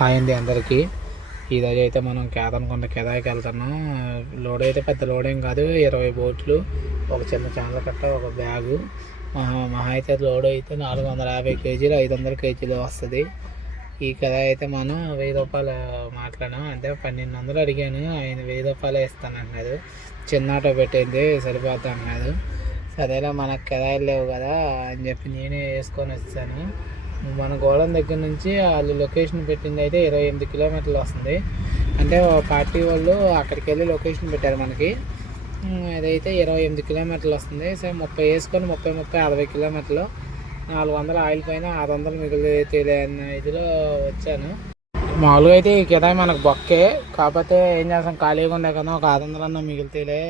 Hi అండి అందరికీ. ఈరోజు అయితే మనం కేదనకొండ కెదాయికి వెళ్తున్నాం. లోడ్ అయితే పెద్ద లోడ్ ఏం కాదు, 20 బోట్లు, ఒక చిన్న చాంద్ర కట్ట, ఒక బ్యాగు. మహా అయితే లోడ్ అయితే 450 కేజీలు 500 కేజీలు వస్తుంది. ఈ కెదాయి అయితే మనం 1000 రూపాయలు మాట్లాడాం, అంటే 1200 అడిగాను. ఆయన 1000 రూపాయలే ఇస్తానన్నాడు. చిన్న ఆటో పెట్టింది సరిపోద్ది అన్నాడు. సరేలా మనకు కెదాయిలు లేవు కదా అని చెప్పి నేనే వేసుకొని వచ్చాను. మన గోళం దగ్గర నుంచి వాళ్ళు లొకేషన్ పెట్టింది అయితే 28 కిలోమీటర్లు వస్తుంది. అంటే పార్టీ వాళ్ళు అక్కడికి వెళ్ళి లొకేషన్ పెట్టారు మనకి. అదైతే 28 కిలోమీటర్లు వస్తుంది. సో 30 వేసుకొని 60 కిలోమీటర్లు, 400 ఆయిల్ పైన 600 మిగిలితే అన్న ఇదిలో వచ్చాను. మామూలుగా అయితే ఈ కిరాయి మనకు బొక్కే, కాకపోతే ఏం చేస్తాం, ఖాళీగా ఉండే కదా ఒక 600 అన్న మిగిలితేలే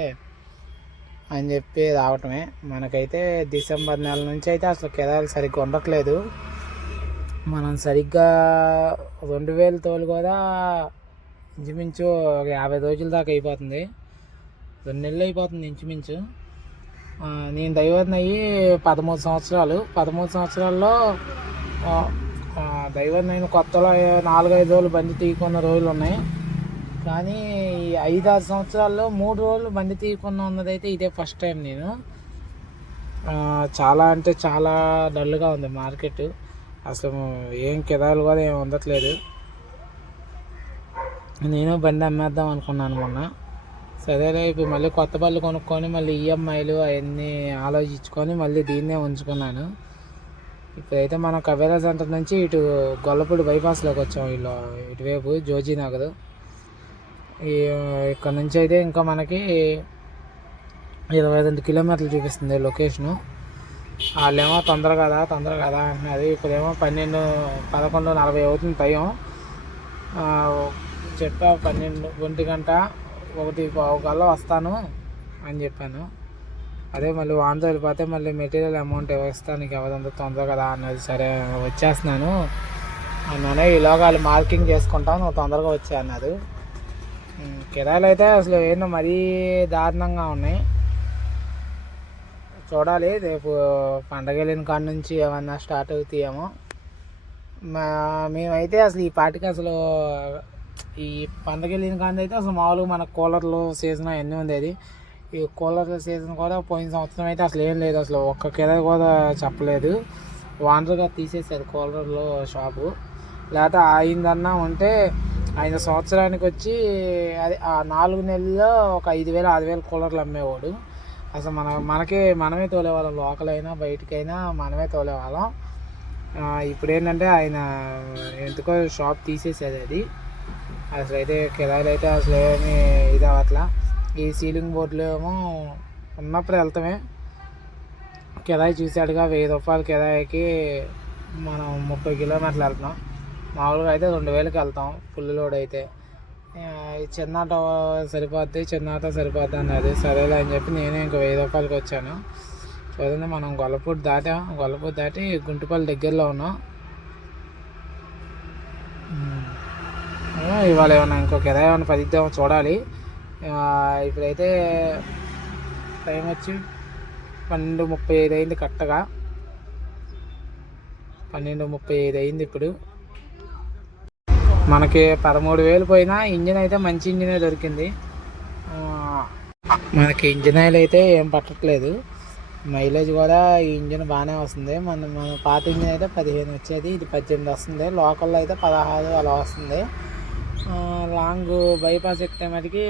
అని చెప్పి రావటమే. మనకైతే డిసెంబర్ నెల నుంచి అయితే అసలు కిరాయిలు సరిగ్గా ఉండట్లేదు. మనం సరిగ్గా 2000 తోలు కూడా ఇంచుమించు ఒక 50 రోజుల దాకా అయిపోతుంది, 2 నెలలు అయిపోతుంది ఇంచుమించు. నేను దైవజ్ఞ అయ్యి 13 సంవత్సరాలు. 13 సంవత్సరాల్లో దైవజ్ఞ అయిన కొత్తలో 4-5 రోజులు బండి తీయకున్న రోజులు ఉన్నాయి. కానీ ఈ 5-6 సంవత్సరాల్లో 3 రోజులు బండి తీయకున్న ఉన్నదైతే ఇదే ఫస్ట్ టైం. నేను చాలా అంటే చాలా డల్గా ఉంది మార్కెట్. అసలు ఏం కిరాయిలు కూడా ఏం ఉండట్లేదు. నేను బండి అమ్మేద్దాం అనుకున్నాను మొన్న. సరేలే ఇప్పుడు మళ్ళీ కొత్త బళ్ళు కొనుక్కొని మళ్ళీ ఈఎంఐలు అవన్నీ ఆలోచించుకొని మళ్ళీ దీన్నే ఉంచుకున్నాను. ఇప్పుడైతే మనం కవేరా సెంటర్ నుంచి ఇటు గొల్లపూడి బైపాస్లోకి వచ్చాం, ఇటువైపు జోజీ నగర్. ఇక్కడ నుంచి అయితే ఇంకా మనకి 22 కిలోమీటర్లు చూపిస్తుంది లొకేషను. వాళ్ళేమో తొందర కదా అంటున్నారు. ఇప్పుడేమో 11:40 అవుతుంది టైం. చెప్పా 1 గంట 1:15 వస్తాను అని చెప్పాను. అదే మళ్ళీ వాంతో వెళ్ళిపోతే మళ్ళీ మెటీరియల్ అమౌంట్ ఇస్తాను, నీకు ఎవరంతా తొందర కదా అన్నది. సరే వచ్చేస్తున్నాను అన్నాను. ఈలోగా వాళ్ళు మార్కింగ్ చేసుకుంటాం, నువ్వు తొందరగా వచ్చా అన్నారు. కిరాయిలు అయితే అసలు ఏంటో మరీ దారుణంగా ఉన్నాయి. చూడాలి రేపు పండగ వెళ్ళిన కాడ నుంచి ఏమన్నా స్టార్ట్ అవుతాయేమో. మేమైతే అసలు ఈ పాటికి అసలు ఈ పండగ వెళ్ళిన కాడ అయితే అసలు మామూలుగా మన కూలర్లు సీజన్ అవన్నీ ఉండేది. ఈ కూలర్ల సీజన్ కూడా పోయిన సంవత్సరం అయితే అసలు ఏం లేదు, అసలు ఒక్క కిరాయి కూడా చెప్పలేదు. వాండర్గా తీసేశారు కూలర్లో షాపు. లేకపోతే అయిందన్నా ఉంటే ఆయన సంవత్సరానికి వచ్చి అది ఆ 4 నెలల్లో ఒక 5,000-6,000 కూలర్లు అమ్మేవాడు. అసలు మనమే తోలేవాళ్ళం, లోకల్ అయినా బయటకైనా మనమే తోలేవాళ్ళం. ఇప్పుడు ఏంటంటే ఆయన ఎందుకో షాప్ తీసేసేది అది. అసలు అయితే కిరాయిలు అయితే అసలు ఏమీ ఇది అవ్వట్లా. ఈ సీలింగ్ బోర్డులు ఏమో ఉన్నప్పుడు వెళ్తామే. కిరాయి చూసాడుగా 1000 రూపాయల కిరాయికి మనం 30 కిలోమీటర్లు వెళ్తున్నాం. మామూలుగా అయితే 2000కి వెళ్తాం ఫుల్ లోడ్ అయితే. చిన్న ఆటో సరిపోద్ది అన్నది. సరేలే అని చెప్పి నేనే ఇంకా 1000 రూపాయలకి వచ్చాను. చూడండి మనం గొల్లపూడి దాటి గుంటుపల్లి దగ్గరలో ఉన్నాం. ఇవాళ ఏమన్నా ఇంకొక కిరాయి ఏమైనా పదిద్దామో చూడాలి. ఇప్పుడైతే టైం వచ్చి 12:35 అయింది, కరెక్ట్గా 12:35 అయింది. ఇప్పుడు మనకి 13,000 పోయినా ఇంజిన్ అయితే మంచి ఇంజినే దొరికింది. మనకి ఇంజిన్ ఆయిల్ అయితే ఏం పట్టట్లేదు, మైలేజ్ కూడా ఈ ఇంజిన్ బాగానే వస్తుంది. మన పాత ఇంజిన్ అయితే 15 వచ్చేది, ఇది 18 వస్తుంది. లోకల్లో అయితే 16 అలా వస్తుంది. లాంగ్ బైపాస్ ఎక్కితే మటుకి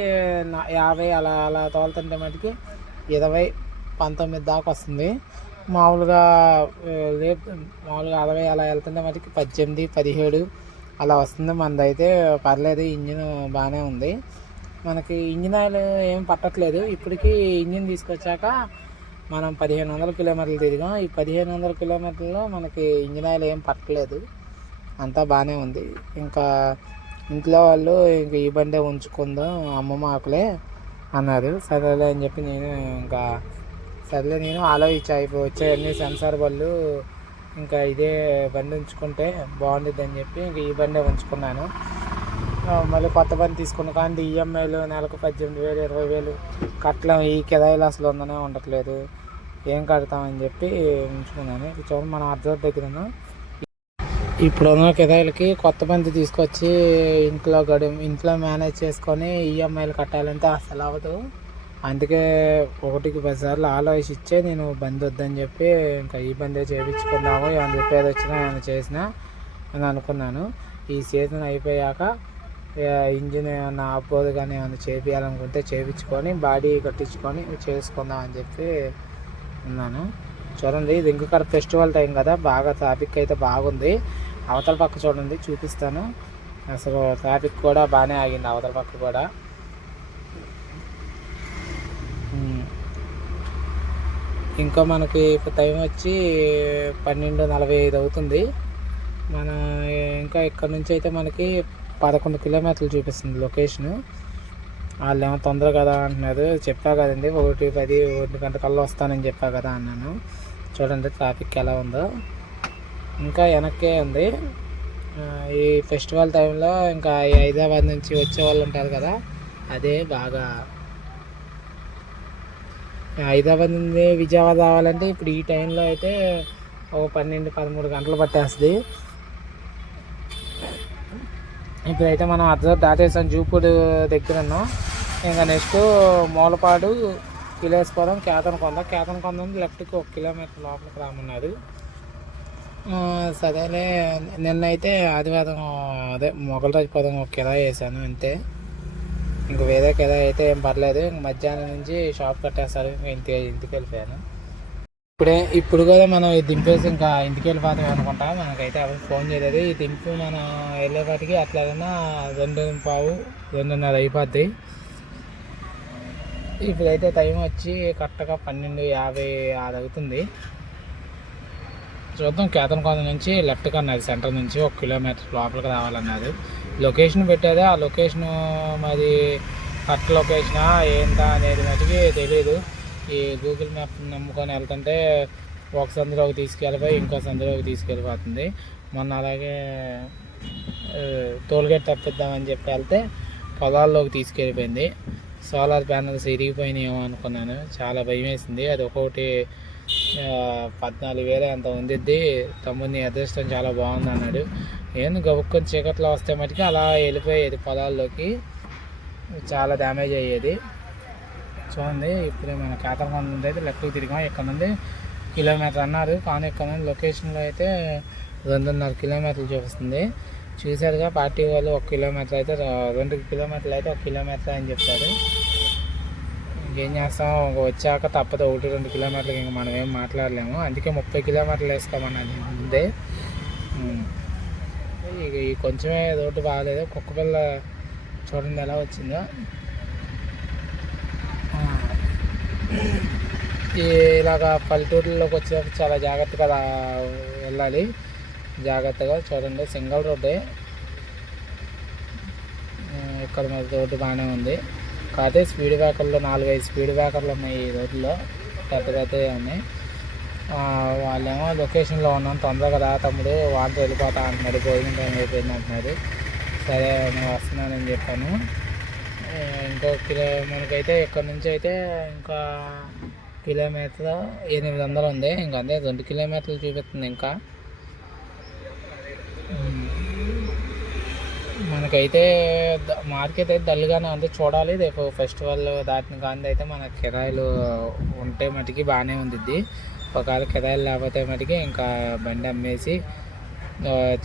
50 అలా తోలుతుంటే మటుకి 20-19 దాకా వస్తుంది. మామూలుగా 60 అలా వెళ్తుంటే మటుకి 18-17 అలా వస్తుంది. మనదైతే పర్లేదు, ఇంజిన్ బాగానే ఉంది. మనకి ఇంజిన్ ఆయిల్ ఏం పట్టట్లేదు. ఇప్పటికీ ఇంజిన్ తీసుకొచ్చాక మనం 1500 కిలోమీటర్లు తిరిగాం. ఈ 1500 కిలోమీటర్లో మనకి ఇంజిన్ ఆయిల్ ఏం పట్టలేదు, అంతా బాగానే ఉంది. ఇంకా ఇంట్లో వాళ్ళు ఇంక ఈ బండే ఉంచుకుందాం అమ్మమ్మ ఆకులే అన్నారు. సరేలే అని చెప్పి నేను ఆలోచించా. ఇప్పుడు వచ్చాయన్నీ సెన్సార్ బళ్ళు, ఇంకా ఇదే బండి ఉంచుకుంటే బాగుంటుంది అని చెప్పి ఇంక ఈ బండే ఉంచుకున్నాను. మళ్ళీ కొత్త బండి తీసుకున్న కానీ ఈఎంఐలు నెలకు 18,000 20,000 కట్టలేం. ఈ కిరాయిలు అసలు ఉండట్లేదు, ఏం కడతామని చెప్పి ఉంచుకున్నాను. చూడండి మనం అర్జర్ దగ్గర ఇప్పుడున్న కిరాయిలకి కొత్త బండి తీసుకొచ్చి ఇంట్లో మేనేజ్ చేసుకొని ఈఎంఐలు కట్టాలంటే అసలు అవ్వదు. అందుకే 1కి 10 సార్లు ఆలోచించే నేను బండి వద్దని చెప్పి ఇంకా ఈ బండే చేయించుకుందాము, ఏమైనా రిపేర్ వచ్చినా ఏమైనా చేసినా అని అనుకున్నాను. ఈ సీజన్ అయిపోయాక ఇంజిన్ ఏమైనా ఆపోదు కానీ ఏమైనా చేయించాలనుకుంటే చేయించుకొని బాడీ కట్టించుకొని చేసుకుందాం అని చెప్పి ఉన్నాను. చూడండి, ఇది ఇంకా ఫెస్టివల్ టైం కదా, బాగా ట్రాఫిక్ అయితే బాగుంది. అవతల పక్క చూడండి, చూపిస్తాను. అసలు ట్రాఫిక్ కూడా బాగానే ఆగింది అవతల పక్క కూడా. ఇంకా మనకి ఇప్పుడు టైం వచ్చి 12:45 అవుతుంది. మన ఇంకా ఇక్కడ నుంచి అయితే మనకి 11 కిలోమీటర్లు చూపిస్తుంది లొకేషను. వాళ్ళు ఏమో తొందర కదా అంటున్నారు. చెప్పా కదండి 1:10 1 గంట కల్లా వస్తానని చెప్పా కదా అన్నాను. చూడండి ట్రాఫిక్ ఎలా ఉందో. ఇంకా వెనక్కే ఉంది. ఈ ఫెస్టివల్ టైంలో ఇంకా హైదరాబాద్ నుంచి వచ్చే వాళ్ళు ఉంటారు కదా, అదే బాగా. హైదరాబాద్ నుండి విజయవాడ రావాలంటే ఇప్పుడు ఈ టైంలో అయితే ఒక 12-13 గంటలు పట్టేస్తుంది. ఇప్పుడైతే మనం అర్ధర్ దాటేసాం, జూపూడి దగ్గర ఉన్నాం. ఇంకా నెక్స్ట్ మూలపాడు, కిలేశ్వరం, కేతనకొండ నుండి లెఫ్ట్కి 1 కిలోమీటర్ లోపలికి రామన్నారు. సరేలే, నిన్నైతే ఆదివారం అదే మొగలరాజుపాలెం ఒక కిరాయి వేసాను అంతే. ఇంక వేరే కిరాయి అయితే ఏం పర్లేదు. ఇంక మధ్యాహ్నం నుంచి షాప్ కట్టేస్తారు, ఇంకా ఇంటికి వెళ్ళిపోయాను. ఇప్పుడు కూడా మనం ఇది దింపేసి ఇంకా ఇంటికి వెళ్ళిపోతాం అనుకుంటా. మనకైతే ఎవరికి ఫోన్ చేయలేదు. ఈ దింపు మనం వెళ్ళేపాటికి అట్లయినా 2:15-2:30 అయిపోద్ది. ఇప్పుడైతే టైం వచ్చి కరెక్ట్గా 12:56 అవుతుంది. చూద్దాం, కేతనకొండ నుంచి లెఫ్ట్కి అన్నది, సెంటర్ నుంచి 1 కిలోమీటర్ లోపలికి రావాలన్నది. లొకేషన్ పెట్టారు. ఆ లొకేషను మరి కరెక్ట్ లొకేషనా ఏంటా అనేది మటుకి తెలియదు. ఈ గూగుల్ మ్యాప్ నమ్ముకొని వెళ్తుంటే ఒక సందులోకి తీసుకెళ్ళిపోయి ఇంకో సందులోకి తీసుకెళ్ళిపోతుంది. మొన్న అలాగే టోల్గేట్ తప్పిద్దామని చెప్పి వెళ్తే పొలాల్లోకి తీసుకెళ్ళిపోయింది. సోలార్ ప్యానల్స్ ఇరిగిపోయినాయేమో అనుకున్నాను. చాలా భయం వేసింది. అది ఒక్కొక్కటి 14,000 అంత ఉండిద్ది. తమ్ముడిని అదృష్టం చాలా బాగుంది అన్నాడు. నేను గబుక్కొని చీకట్లో వస్తే మటుకు అలా వెళ్ళిపోయేది పొలాల్లోకి, చాలా డ్యామేజ్ అయ్యేది. చూడండి, ఇప్పుడు మన కేతనకొండ నుండి అయితే లెఫ్ట్కి తిరిగాం. ఇక్కడ నుండి కిలోమీటర్ అన్నారు, కానీ ఇక్కడ నుండి లొకేషన్లో అయితే 2.5 కిలోమీటర్లు చూపిస్తుంది. చూసారుగా, పార్టీ వాళ్ళు 1 కిలోమీటర్ అయితే 2 కిలోమీటర్లు అయితే 1 కిలోమీటర్ అని చెప్తారు. ఇంకేం చేస్తాం, వచ్చాక తప్పదు 1-2 కిలోమీటర్లకి ఇంకా మనం ఏం మాట్లాడలేము. అందుకే 30 కిలోమీటర్లు వేసుకోమన్నది ముందే. ఇక ఈ కొంచెమే రోడ్డు బాగాలేదు. కుక్కపిల్ల చూడండి ఎలా వచ్చిందో. ఇలాగా పల్లెటూరులోకి వచ్చేటప్పుడు చాలా జాగ్రత్తగా వెళ్ళాలి. జాగ్రత్తగా చూడండి, సింగిల్ రోడ్డే. ఇక్కడ మరి రోడ్డు బాగానే ఉంది. కాకపోతే స్పీడ్ బ్రేకర్లు 4-5 స్పీడ్ బ్రేకర్లు ఉన్నాయి ఈ రోడ్లో, పెద్దగా ఉన్నాయి. వాళ్ళేమో లొకేషన్లో ఉన్నాం, తొందరగా రా తమ్ముడు, వాళ్ళతో వెళ్ళిపోతా అంటున్నాడు, భోజనం టైం అయిపోయింది అంటున్నారు. సరే నేను వస్తున్నానని చెప్పాను. మనకైతే ఇక్కడ నుంచి అయితే ఇంకా కిలోమీటర్ 800 ఉంది. ఇంకా అదే 2 కిలోమీటర్లు చూపిస్తుంది. ఇంకా మనకైతే మార్కెట్ అయితే డల్గానే ఉంది. చూడాలి, రేపు ఫెస్టివల్ దాటిన కానీ అయితే మన కిరాయిలు ఉంటే మటుకి బాగానే ఉండిద్ది. ఒకవేళ కిరాయిలు లేకపోతే మటుకి ఇంకా బండి అమ్మేసి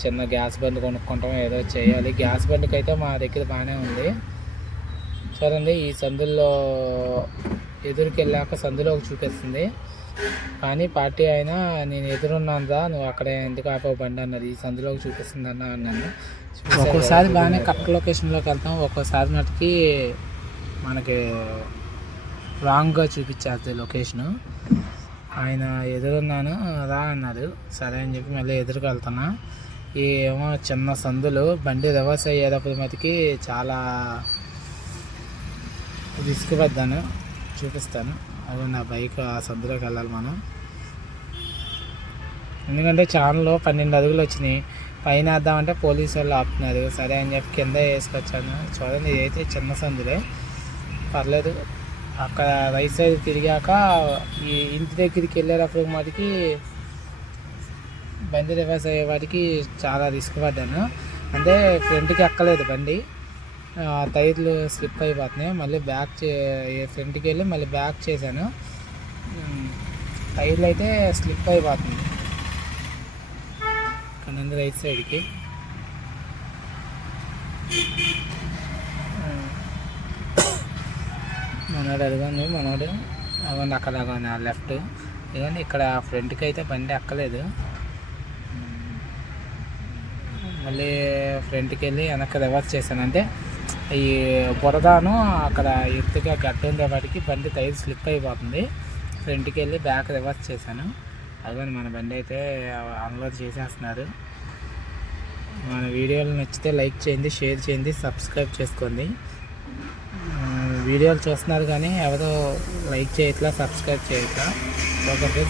చిన్న గ్యాస్ బండి కొనుక్కుంటాం, ఏదో చేయాలి. గ్యాస్ బండికి అయితే మా దగ్గర బాగానే ఉంది. చూడండి, ఈ సందుల్లో ఎదురుకి వెళ్ళాక సందులోకి చూపిస్తుంది. కానీ పార్టీ అయినా నేను ఎదురున్నానురా, నువ్వు అక్కడ ఎందుకు ఆపావు బండి అన్నది, ఈ సందులోకి చూపిస్తుంది అన్నాను. ఒక్కోసారి బాగానే కరెక్ట్ లొకేషన్లోకి వెళ్తాం, ఒక్కోసారి మటుకి మనకి రాంగ్గా చూపించేది లొకేషను. ఆయన ఎదురున్నాను రా అన్నారు. సరే అని చెప్పి మళ్ళీ ఎదురుకు వెళ్తున్నా. ఏమో చిన్న సందులు, బండి రివర్స్ అయ్యేటప్పుడు మటుకి చాలా రిస్క్ పడ్డాను. చూపిస్తాను. అదే నా బైక్ ఆ సందులోకి వెళ్ళాలి మనం. ఎందుకంటే ఛానల్లో 12 అడుగులు వచ్చినాయి, పైన వేద్దామంటే పోలీసు వాళ్ళు ఆపుతున్నారు. సరే అని చెప్పి కింద వేసుకొచ్చాను. చూడండి, ఇదైతే చిన్న సందులే, పర్లేదు. అక్కడ రైట్ సైడ్ తిరిగాక ఈ ఇంటి దగ్గరికి వెళ్ళేటప్పుడు మటుకి బండి రివర్స్ అయ్యేవాడికి చాలా రిస్క్ పడ్డాను. అంటే ఫ్రంట్కి ఎక్కలేదు బండి, టైర్లు స్లిప్ అయిపోతున్నాయి. మళ్ళీ ఫ్రంట్కి వెళ్ళి మళ్ళీ బ్యాక్ చేశాను. టైర్లు అయితే స్లిప్ అయిపోతుంది. ఇక్కడ రైట్ సైడ్కి మనోడు అదిగోండి, మనోడు అవ్వండి అక్కడ లెఫ్ట్. ఇదిగోండి ఇక్కడ ఫ్రంట్కి అయితే బండి ఎక్కలేదు. మళ్ళీ ఫ్రంట్కి వెళ్ళి వెనక్కి రివర్స్ చేశాను. అంటే ఈ బురదాను అక్కడ ఎత్తుగా గడ్డ ఉండేవాడికి బండి టైర్ స్లిప్ అయిపోతుంది. ఫ్రంట్కి వెళ్ళి బ్యాక్ రివర్స్ చేశాను. అదిగోండి మన బండి అయితే అన్లోడ్ చేసేస్తున్నారు. మన వీడియోలు నచ్చితే లైక్ చేయండి, షేర్ చేయండి, సబ్స్క్రైబ్ చేసుకోండి. వీడియోలు చూస్తున్నారు కానీ ఎవరో లైక్ చేయట్లా, సబ్స్క్రైబ్ చేయట్లా. ఓకే.